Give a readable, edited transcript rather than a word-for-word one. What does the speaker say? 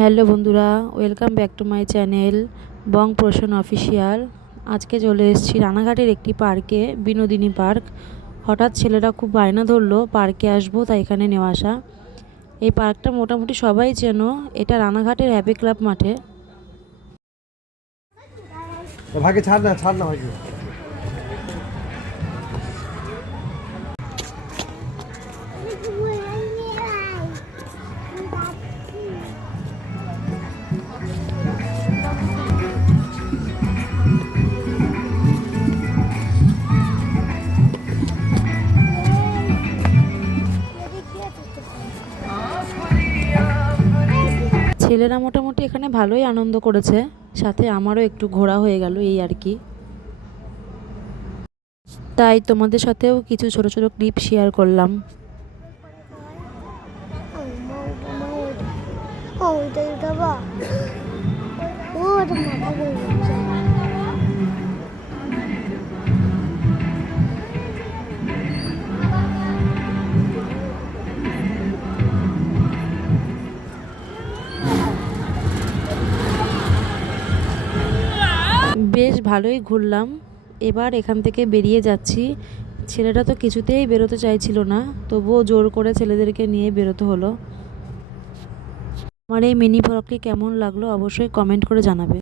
Hello বন্ধুরা, welcome back to my channel Bong পোষণ official. আজকে চলে এসেছি রানাঘাটের একটি পার্কে, বিনোদিনী পার্ক। হঠাৎ ছেলেরা খুব বায়না ধরলো পার্কে আসবো, তাই এখানে নেওয়া আসা। এই পার্কটা মোটামুটি সবাই চেনো, এটা রানাঘাটের হ্যাপি ক্লাব মাঠে। ভাগে ছাড় না ভাগে। ছেলেরা মোটামুটি এখানে ভালোই আনন্দ করেছে, সাথে আমারও একটু ঘোরা হয়ে গেল এই আর কি। তাই তোমাদের সাথেও কিছু ছোট ছোট ক্লিপ শেয়ার করলাম। বেশ ভালোই ঘুরলাম। এবার এখান থেকে বেরিয়ে যাচ্ছি। ছেলেটা তো কিছুতেই বেরোতে চাইছিল না, তবুও জোর করে ছেলেদেরকে নিয়ে বেরোতে হলো। আমার এই মিনি ব্লগটি কেমন লাগলো অবশ্যই কমেন্ট করে জানাবে।